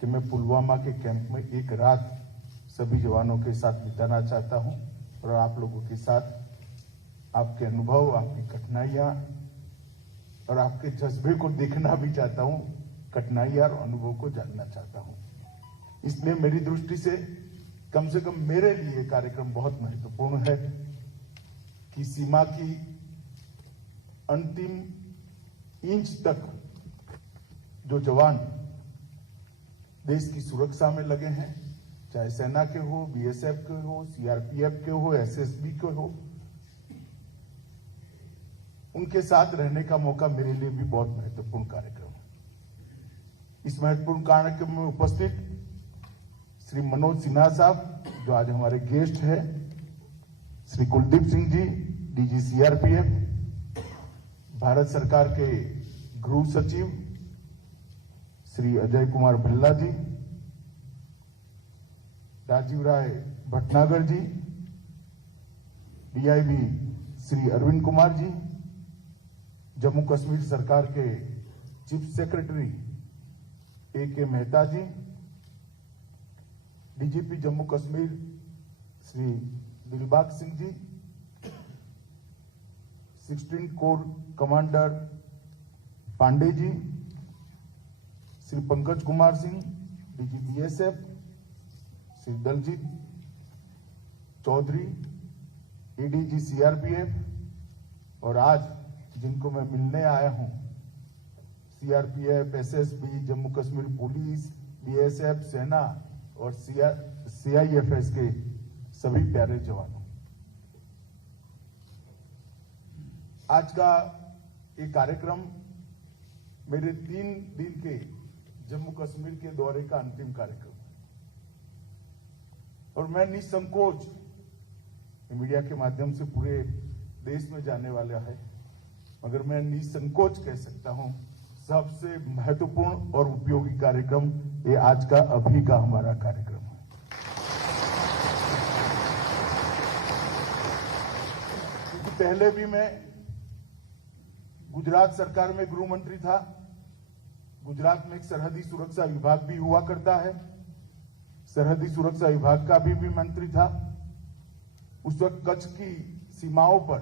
कि मैं पुलवामा के कैंप में एक रात सभी जवानों के साथ बिताना चाहता हूं और आप लोगों के साथ आपके अनुभव, आपकी कठिनाइयां और आपके जज्बे को देखना भी चाहता हूं, कठिनाइयां और अनुभव को जानना चाहता हूं। इसलिए मेरी दृष्टि से कम मेरे लिए कार्यक्रम बहुत महत्वपूर्ण है कि सीमा की अंतिम इंच तक जो जवान देश की सुरक्षा में लगे हैं, चाहे सेना के हो, बीएसएफ के हो, सीआरपीएफ के हो, एसएसबी के हो, उनके साथ रहने का मौका मेरे लिए भी बहुत महत्वपूर्ण कार्यक्रम है। इस महत्वपूर्ण कार्यक्रम में उपस्थित श्री मनोज सिन्हा साहब, जो आज हमारे गेस्ट हैं, श्री कुलदीप सिंह जी, डीजी सीआरपीएफ, भारत सरकार के गृह सचिव श्री अजय कुमार भल्ला जी, राजीव राय भटनागर जी, डीआईबी श्री अरविंद कुमार जी, जम्मू कश्मीर सरकार के chief secretary A K. Mehta ji, DGP Jammu Kashmir Shri Dilbag Singh ji, 16 corps commander Pande ji, Shri Pankaj Kumar Singh, DG BSF, Shri Daljit Chaudhary, ADG CRPF, और आज जिनको मैं मिलने आया हूं, CRPF, SSB, Jammu Kashmir police, BSF, सेना और सीआईएफएस के सभी प्यारे जवानों। आज का ये कार्यक्रम मेरे 3 दिन के जम्मू कश्मीर के दौरे का अंतिम कार्यक्रम है और मैं निसंकोच, मीडिया के माध्यम से पूरे देश में जाने वाला है, मगर मैं निसंकोच कह सकता हूं सबसे महत्वपूर्ण और उपयोगी कार्यक्रम ये आज का अभी का हमारा कार्यक्रम है। क्योंकि पहले भी मैं गुजरात सरकार में गृह मंत्री था। गुजरात में एक सरहदी सुरक्षा विभाग भी हुआ करता है, सरहदी सुरक्षा विभाग का भी मंत्री था। उस वक्त कच्छ की सीमाओं पर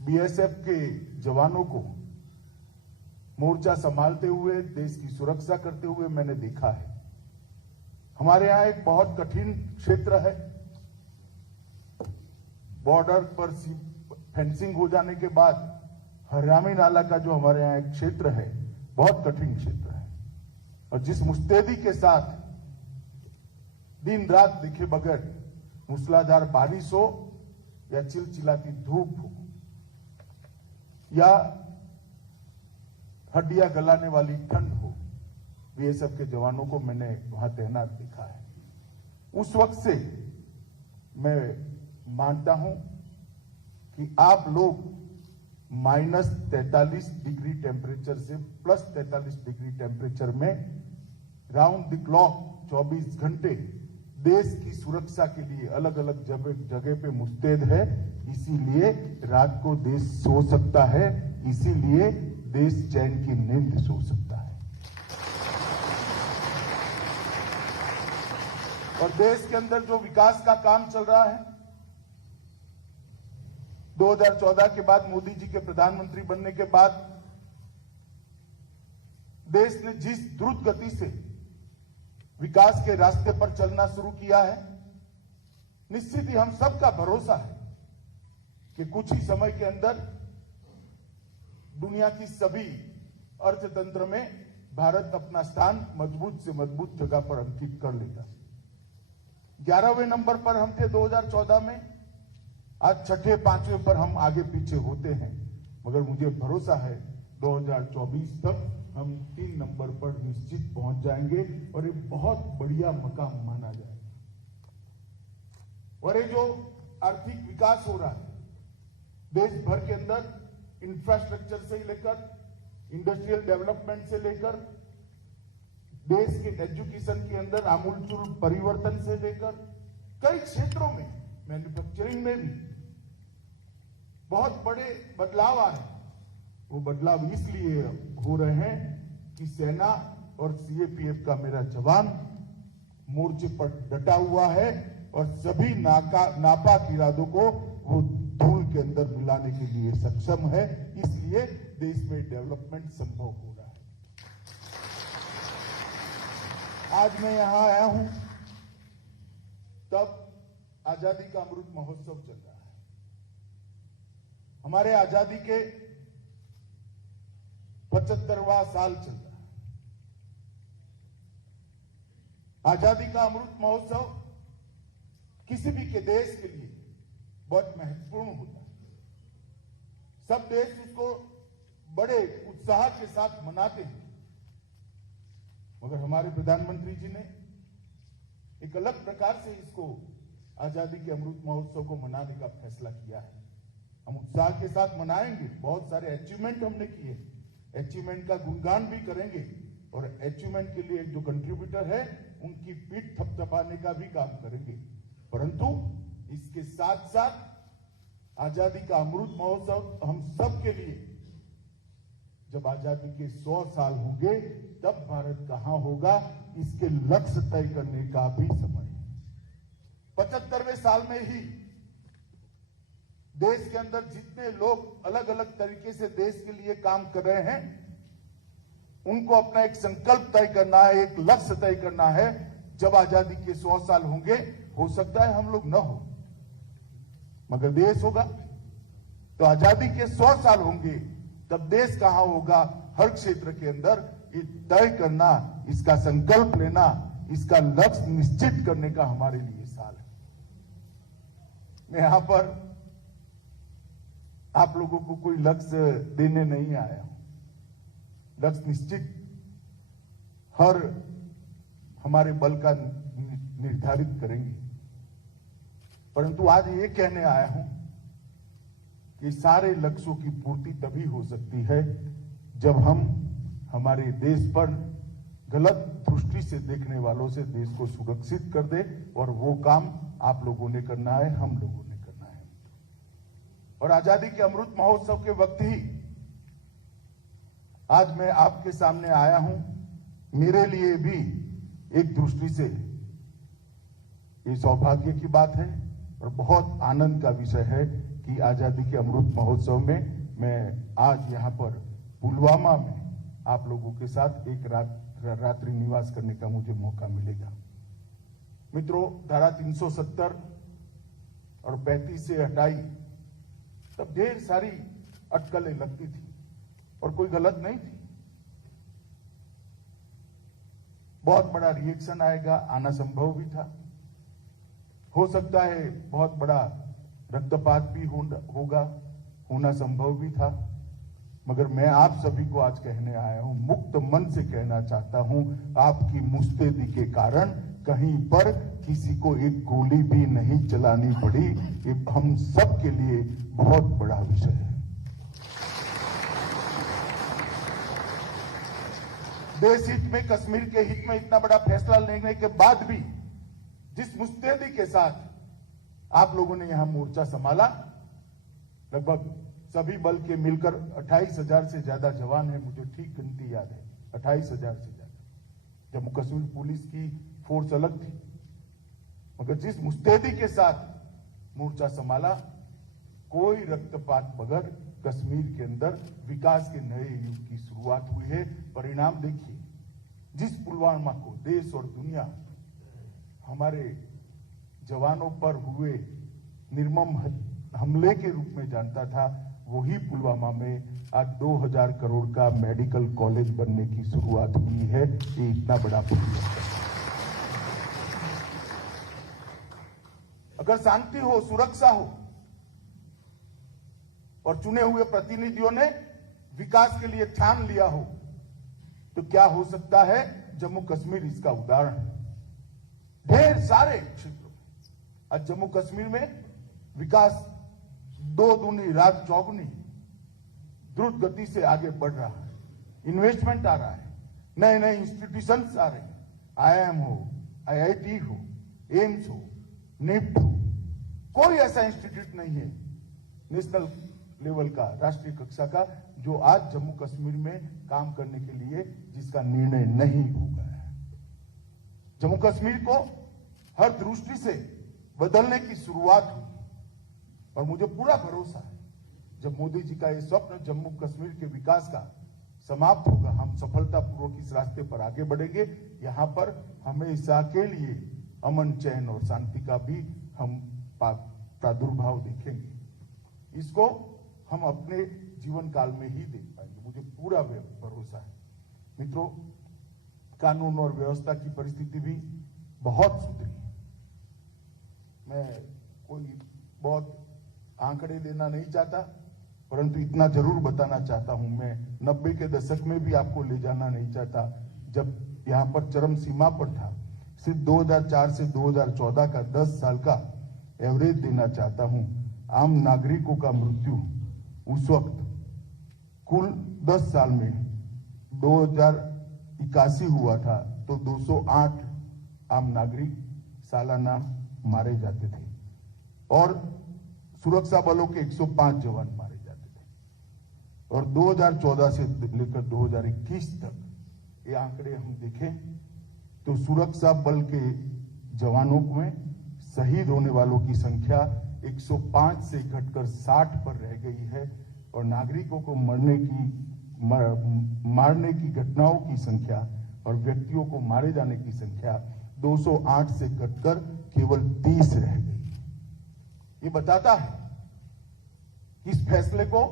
बीएसएफ के जवानों को मोर्चा संभालते हुए, देश की सुरक्षा करते हुए मैंने देखा है। हमारे यहां एक बहुत कठिन क्षेत्र है। बॉर्डर पर फेंसिंग हो जाने के बाद हरियामी नाला का जो हमारे यहां एक क्षेत्र है, बहुत कठिन क्षेत्र है, और जिस मुस्तैदी के साथ दिन रात देखे बगैर मूसलाधार बारिश हो या चिलचिलाती धूप हो या हड्डियां गलाने वाली ठंड हो, बीएसएफ के जवानों को मैंने वहां तैनात देखा है। उस वक्त से मैं मानता हूं कि आप लोग -43 डिग्री टेम्परेचर से +43 डिग्री टेम्परेचर में राउंड द क्लॉक 24 घंटे देश की सुरक्षा के लिए अलग अलग जगह पे मुस्तैद है। इसीलिए रात को देश सो सकता है, इसीलिए देश चैन की नींद सो सकता है। और देश के अंदर जो विकास का काम चल रहा है, 2014 के बाद, मोदी जी के प्रधानमंत्री बनने के बाद देश ने जिस द्रुत गति से विकास के रास्ते पर चलना शुरू किया है, निश्चित ही हम सबका भरोसा है कि कुछ ही समय के अंदर दुनिया की सभी अर्थतंत्र में भारत अपना स्थान मजबूत से मजबूत जगह पर अंकित कर लेगा। 11वें नंबर पर हम थे 2014 में, आज 6ठे 5वें पर हम आगे पीछे होते हैं, मगर मुझे भरोसा है 2024 तक हम 3 नंबर पर निश्चित पहुंच जाएंगे और ये बहुत बढ़िया मकाम माना जाएगा। और ये जो आर्थिक विकास हो रहा है देश भर के अंदर, इंफ्रास्ट्रक्चर से लेकर इंडस्ट्रियल डेवलपमेंट से लेकर देश के एजुकेशन के अंदर आमूलचूल परिवर्तन से लेकर कई क्षेत्रों में, मैन्युफैक्चरिंग में भी बहुत बड़े बदलाव आ रहे हैं। वो बदलाव इसलिए हो रहे हैं कि सेना और सीएपीएफ का मेरा जवान मोर्चे पर डटा हुआ है और सभी नापाक इरादों को वो धूल के अंदर मिलाने के लिए सक्षम है। इसलिए देश में डेवलपमेंट संभव हो रहा है। आज मैं यहां आया हूं तब आजादी का अमृत महोत्सव चल रहा है। हमारे आजादी के 75वां साल चल रहा है। आजादी का अमृत महोत्सव किसी भी के देश के लिए बहुत महत्वपूर्ण होता है। सब देश उसको बड़े उत्साह के साथ मनाते हैं, मगर हमारे प्रधानमंत्री जी ने एक अलग प्रकार से इसको आजादी के अमृत महोत्सव को मनाने का फैसला किया है। हम उत्साह के साथ मनाएंगे, बहुत सारे अचीवमेंट हमने किए, अचीवमेंट का गुणगान भी करेंगे और अचीवमेंट के लिए जो कंट्रीब्यूटर है उनकी पीठ थपथपाने का भी काम करेंगे। परंतु इसके साथ साथ आजादी का अमृत महोत्सव हम सब के लिए, जब आजादी के 100 साल होंगे तब भारत कहां होगा, इसके लक्ष्य तय करने का भी समय है। 75वें साल में ही देश के अंदर जितने लोग अलग अलग तरीके से देश के लिए काम कर रहे हैं, उनको अपना एक संकल्प तय करना है, एक लक्ष्य तय करना है। जब आजादी के 100 साल होंगे, हो सकता है हम लोग न हो, मगर देश होगा। तो आजादी के 100 साल होंगे तब देश कहां होगा, हर क्षेत्र के अंदर ये तय करना, इसका संकल्प लेना, इसका लक्ष्य निश्चित करने का हमारे लिए साल है। मैं यहां पर आप लोगों को कोई लक्ष्य देने नहीं आया हूं। लक्ष्य निश्चित हर हमारे बल का निर्धारित करेंगे, परंतु आज ये कहने आया हूं कि सारे लक्ष्यों की पूर्ति तभी हो सकती है जब हम हमारे देश पर गलत दृष्टि से देखने वालों से देश को सुरक्षित कर दे, और वो काम आप लोगों ने करना है, हम लोगों ने करना है। और आजादी के अमृत महोत्सव के वक्त ही आज मैं आपके सामने आया हूं। मेरे लिए भी एक दृष्टि से ये सौभाग्य की बात है और बहुत आनंद का विषय है कि आजादी के अमृत महोत्सव में मैं आज यहां पर पुलवामा में आप लोगों के साथ एक रात्रि निवास करने का मुझे मौका मिलेगा। मित्रों, धारा 370 और 35 से हटाई तब ढेर सारी अटकलें लगती थी और कोई गलत नहीं थी। बहुत बड़ा रिएक्शन आएगा, आना संभव भी था। हो सकता है बहुत बड़ा रक्तपात भी होगा, होना संभव भी था। मगर मैं आप सभी को आज कहने आया हूं, मुक्त मन से कहना चाहता हूं, आपकी मुस्तैदी के कारण कहीं पर किसी को एक गोली भी नहीं चलानी पड़ी। ये हम सब के लिए बहुत बड़ा विषय है। देश हित में, कश्मीर के हित में इतना बड़ा फैसला लेने के बाद भी जिस मुस्तैदी के साथ आप लोगों ने यहां मोर्चा संभाला, लगभग सभी बल के मिलकर 28,000 से ज्यादा जवान है, मुझे ठीक गिनती याद है, 28,000 से ज्यादा। जम्मू कश्मीर पुलिस की फोर्स अलग थी, मगर जिस मुस्तैदी के साथ मोर्चा संभाला, कोई रक्तपात बगैर कश्मीर के अंदर विकास के नए युग की शुरुआत हुई है। परिणाम देखिए, जिस पुलवामा को देश और दुनिया हमारे जवानों पर हुए निर्मम हमले के रूप में जानता था, वही पुलवामा में आज 2000 करोड़ का मेडिकल कॉलेज बनने की शुरुआत हुई है। ये इतना बड़ा परिवर्तन। अगर शांति हो, सुरक्षा हो और चुने हुए प्रतिनिधियों ने विकास के लिए ठान लिया हो, तो क्या हो सकता है? जम्मू कश्मीर इसका उदाहरण है। ढेर सारे क्षेत्रों में आज जम्मू कश्मीर में विकास 2 दूनी रात चौगुनी द्रुत गति से आगे बढ़ रहा है। इन्वेस्टमेंट आ रहा है, नए नए इंस्टीट्यूशंस आ रहे हैं, IIM हो, IIT हो, एम्स हो, निफ्ट हो, कोई ऐसा इंस्टीट्यूट नहीं है नेशनल लेवल का, राष्ट्रीय कक्षा का, जो आज जम्मू कश्मीर में काम करने के लिए जिसका निर्णय नहीं हो गया है। जम्मू कश्मीर को हर दृष्टि से बदलने की शुरुआत हुई और मुझे पूरा भरोसा है जब मोदी जी का ये स्वप्न जम्मू कश्मीर के विकास का समाप्त होगा, हम सफलतापूर्वक इस रास्ते पर आगे बढ़ेंगे। यहां पर हमेशा के लिए अमन, चैन और शांति का भी हम प्रादुर्भाव देखेंगे। इसको हम अपने जीवन काल में ही देख पाएंगे, मुझे पूरा भरोसा है। मित्रों, कानून और व्यवस्था की परिस्थिति भी बहुत सुधरी है। मैं कोई बहुत आंकड़े देना नहीं चाहता, परंतु इतना जरूर बताना चाहता हूं, मैं 90 के दशक में भी आपको ले जाना नहीं चाहता, जब यहां पर चरम सीमा पर था। सिर्फ 2004 से 2014 का 10 साल का एवरेज देना चाहता हूं। आम नागरिकों का मृत्यु उस वक्त कुल 10 साल में 2081 हुआ था, तो 208 आम नागरिक सालाना मारे जाते थे और सुरक्षा बलों के 105 जवान मारे जाते थे। और 2014 से लेकर 2021 तक ये आंकड़े हम देखें तो सुरक्षा बल के जवानों में शहीद होने वालों की संख्या 105 से घटकर 60 पर रह गई है और नागरिकों को मारने की घटनाओं की संख्या और व्यक्तियों को मारे जाने की संख्या 208 से घटकर केवल 30 रह गई। ये बताता है कि इस फैसले को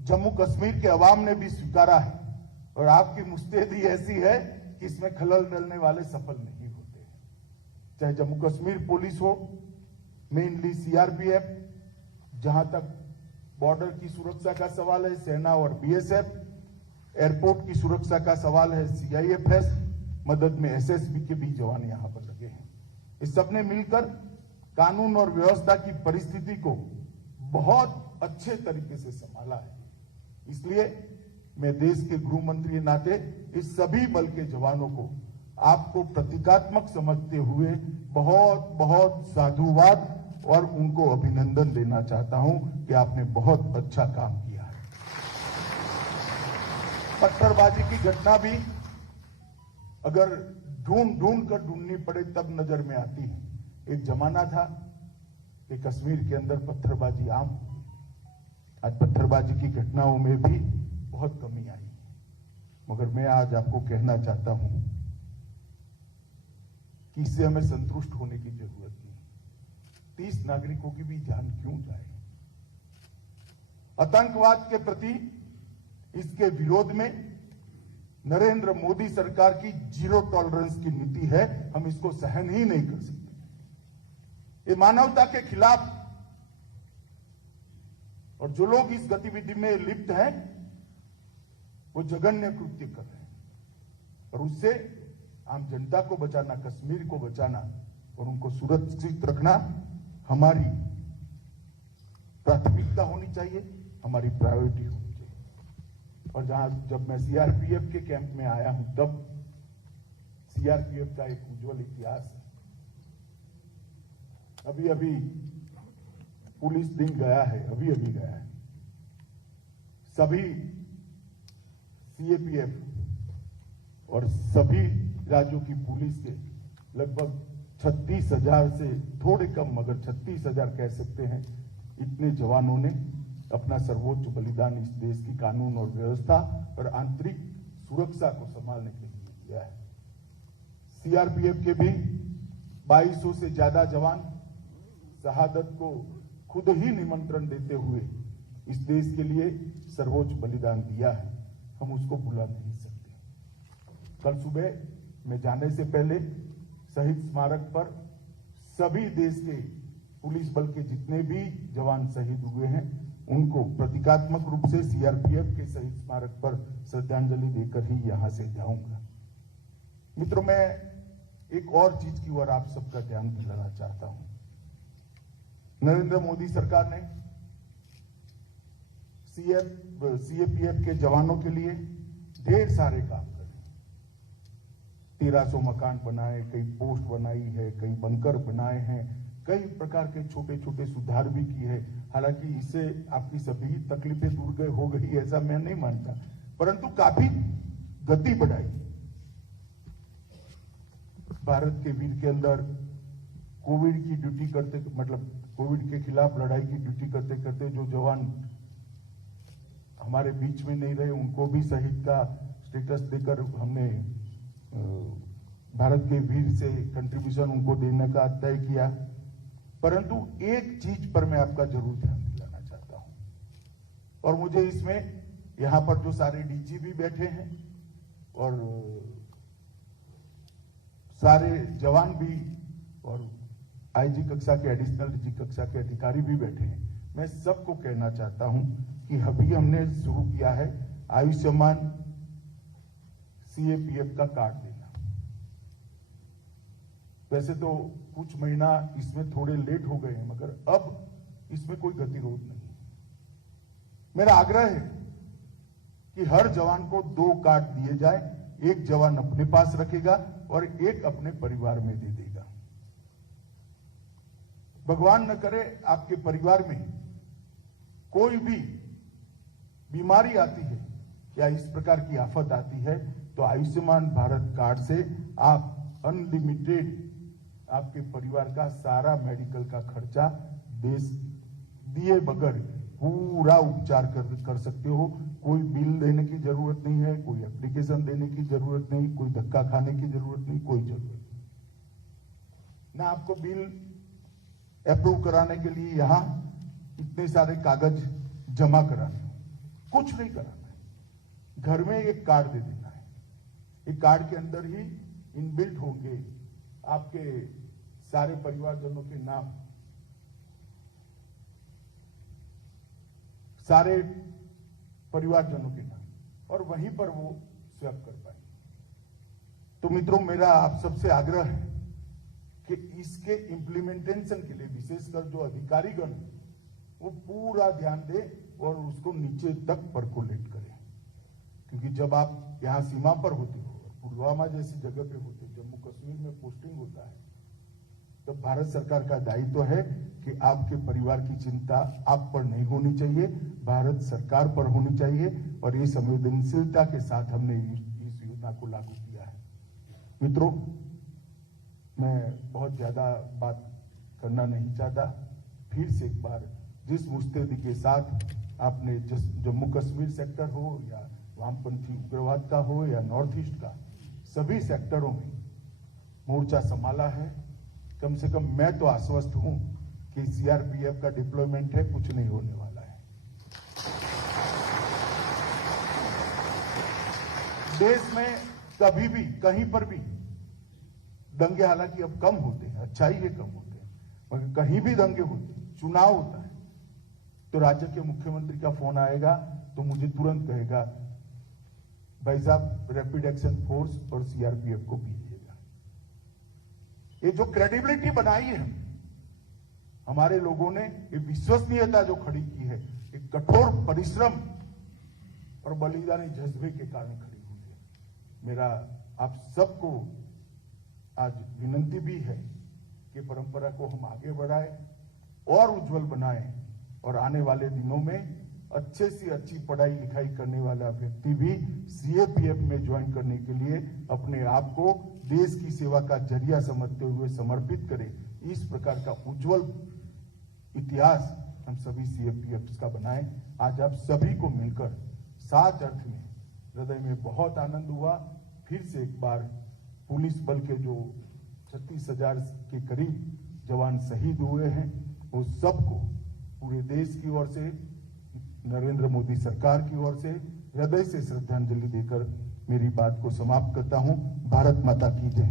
जम्मू कश्मीर के अवाम ने भी स्वीकारा है और आपकी मुस्तैदी ऐसी है कि इसमें खलल डालने वाले सफल नहीं होते हैं। चाहे जम्मू कश्मीर पुलिस हो, मेनली सीआरपीएफ, जहां तक बॉर्डर की सुरक्षा का सवाल है सेना और बीएसएफ, एयरपोर्ट की सुरक्षा का सवाल है सीआईएफएस, मदद में एसएसबी के भी जवान यहां पर लगे हैं। इस सबने मिलकर कानून और व्यवस्था की परिस्थिति को बहुत अच्छे तरीके से संभाला है। इसलिए मैं देश के गृह मंत्री नाते इस सभी बल के जवानों को आपको प्रतीकात्मक समझते हुए बहुत बहुत साधुवाद और उनको अभिनंदन देना चाहता हूं कि आपने बहुत अच्छा काम किया है। पत्थरबाजी की घटना भी अगर ढूंढ कर ढूंढनी पड़े तब नजर में आती है। एक जमाना था कि कश्मीर के अंदर पत्थरबाजी आम हो गई। आज पत्थरबाजी की घटनाओं में भी बहुत कमी आई है, मगर मैं आज आपको कहना चाहता हूं कि इससे हमें संतुष्ट होने की जरूरत नहीं। 30 नागरिकों की भी जान क्यों जाए? आतंकवाद के प्रति इसके विरोध में नरेंद्र मोदी सरकार की जीरो टॉलरेंस की नीति है, हम इसको सहन ही नहीं कर सकते। ये मानवता के खिलाफ, और जो लोग इस गतिविधि में लिप्त हैं वो जघन्य कृत्य कर रहे हैं और उससे आम जनता को बचाना, कश्मीर को बचाना और उनको सुरक्षित रखना हमारी प्राथमिकता होनी चाहिए, हमारी प्रायोरिटी होनी चाहिए। और जब मैं सीआरपीएफ के कैंप में आया हूं तब सीआरपीएफ का एक उज्जवल इतिहास है। अभी अभी पुलिस दिन गया है, अभी गया है। सभी सीएपीएफ और सभी राज्यों की पुलिस के लगभग 36,000 से थोड़े कम मगर 36,000 कह सकते हैं, इतने जवानों ने अपना सर्वोच्च बलिदान इस देश की कानून और व्यवस्था और आंतरिक सुरक्षा को संभालने के लिए दिया है। सीआरपीएफ के भी 2200 से ज्यादा जवान शहादत को खुद ही निमंत्रण देते हुए इस देश के लिए सर्वोच्च बलिदान दिया है, हम उसको भुला नहीं सकते। कल सुबह मैं जाने से पहले शहीद स्मारक पर सभी देश के पुलिस बल के जितने भी जवान शहीद हुए हैं उनको प्रतीकात्मक रूप से सीआरपीएफ के शहीद स्मारक पर श्रद्धांजलि देकर ही यहां से जाऊंगा। मित्रों, मैं एक और चीज की ओर आप सबका ध्यान दिलाना चाहता हूं। नरेंद्र मोदी सरकार ने सीएपीएफ के जवानों के लिए ढेर सारे काम करे। 1300 मकान बनाए, कई पोस्ट बनाई है, कई बंकर बनाए हैं, कई प्रकार के छोटे छोटे सुधार भी किए हैं। हालांकि इससे आपकी सभी तकलीफें दूर हो गई ऐसा मैं नहीं मानता, परंतु काफी गति बढ़ाई। भारत के वीर के अंदर कोविड की ड्यूटी करते, मतलब कोविड के खिलाफ लड़ाई की ड्यूटी करते करते जो जवान हमारे बीच में नहीं रहे, उनको भी शहीद का स्टेटस देकर हमने भारत के वीर से कंट्रीब्यूशन उनको देने का तय किया। परंतु एक चीज पर मैं आपका जरूर ध्यान दिलाना चाहता हूं, और मुझे इसमें यहां पर जो सारे डीजी भी बैठे हैं और सारे जवान भी और आईजी कक्षा के, एडिशनल डीजी कक्षा के अधिकारी भी बैठे हैं, मैं सबको कहना चाहता हूं कि अभी हमने शुरू किया है आयुष्मान सीएपीएफ का कार्ड देना। वैसे तो कुछ महीना इसमें थोड़े लेट हो गए हैं, मगर अब इसमें कोई गतिरोध नहीं है। मेरा आग्रह है कि हर जवान को 2 कार्ड दिए जाए, एक जवान अपने पास रखेगा और एक अपने परिवार में दे देगा। भगवान न करे आपके परिवार में कोई भी बीमारी आती है या इस प्रकार की आफत आती है, तो आयुष्मान भारत कार्ड से आप अनलिमिटेड आपके परिवार का सारा मेडिकल का खर्चा दिए बगैर पूरा उपचार कर सकते हो। कोई बिल देने की जरूरत नहीं है, कोई एप्लीकेशन देने की जरूरत नहीं, कोई धक्का खाने की जरूरत नहीं, कोई जरूरत नहीं। ना आपको बिल अप्रूव कराने के लिए यहां इतने सारे कागज जमा कराने, कुछ नहीं कराना है। घर में एक कार्ड दे देना है। एक कार्ड के अंदर ही इनबिल्ट होंगे आपके सारे परिवारजनों के नाम, सारे परिवारजनों के नाम, और वहीं पर वो स्वैप कर पाएंगे। तो मित्रों, मेरा आप सबसे आग्रह है कि इसके इम्प्लीमेंटेशन के लिए विशेषकर जो अधिकारीगण वो पूरा ध्यान दे और उसको नीचे तक परकोलेट करें। क्योंकि जब आप यहां सीमा पर होते हो, पुलवामा जैसी जगह पे होते, जम्मू कश्मीर में पोस्टिंग होता है, तो भारत सरकार का दायित्व है कि आपके परिवार की चिंता आप पर नहीं होनी चाहिए, भारत सरकार पर होनी चाहिए। और ये संवेदनशीलता के साथ हमने इस योजना को लागू किया है। मित्रों, मैं बहुत ज्यादा बात करना नहीं चाहता। फिर से एक बार, जिस मुस्तैदी के साथ आपने जम्मू कश्मीर सेक्टर हो या वामपंथी उग्रवाद का हो या नॉर्थ ईस्ट का, सभी सेक्टरों में मोर्चा संभाला है, कम से कम मैं तो आश्वस्त हूं कि सीआरपीएफ का डिप्लॉयमेंट है, कुछ नहीं होने वाला है। देश में कभी भी कहीं पर भी दंगे हालांकि अब कम होते हैं, अच्छा ही है कम होते हैं, मगर कहीं भी दंगे होते हैं, चुनाव होता है, तो राज्य के मुख्यमंत्री का फोन आएगा तो मुझे तुरंत कहेगा, भाई साहब रैपिड एक्शन फोर्स और सीआरपीएफ को भेजिएगा। ये जो क्रेडिबिलिटी बनाई है हमारे लोगों ने, ये विश्वसनीयता जो खड़ी की है, एक कठोर परिश्रम और बलिदानी जज्बे के कारण खड़ी हुई है। मेरा आप सबको आज विनंती भी है कि परंपरा को हम आगे बढ़ाएं और उज्जवल बनाएं, और आने वाले दिनों में अच्छे से अच्छी पढ़ाई लिखाई करने वाला व्यक्ति भी सीएपीएफ में ज्वाइन करने के लिए अपने आप को देश की सेवा का जरिया समझते हुए समर्पित करे। इस प्रकार का उज्जवल इतिहास हम सभी सीएपीएफ का बनाएं। आज आप सभी को मिलकर साच अर्थ में हृदय में बहुत आनंद हुआ। फिर से एक बार पुलिस बल के जो 36,000 के करीब जवान शहीद हुए हैं, वो सबको पूरे देश की ओर से, नरेंद्र मोदी सरकार की ओर से हृदय से श्रद्धांजलि देकर मेरी बात को समाप्त करता हूं। भारत माता की जय।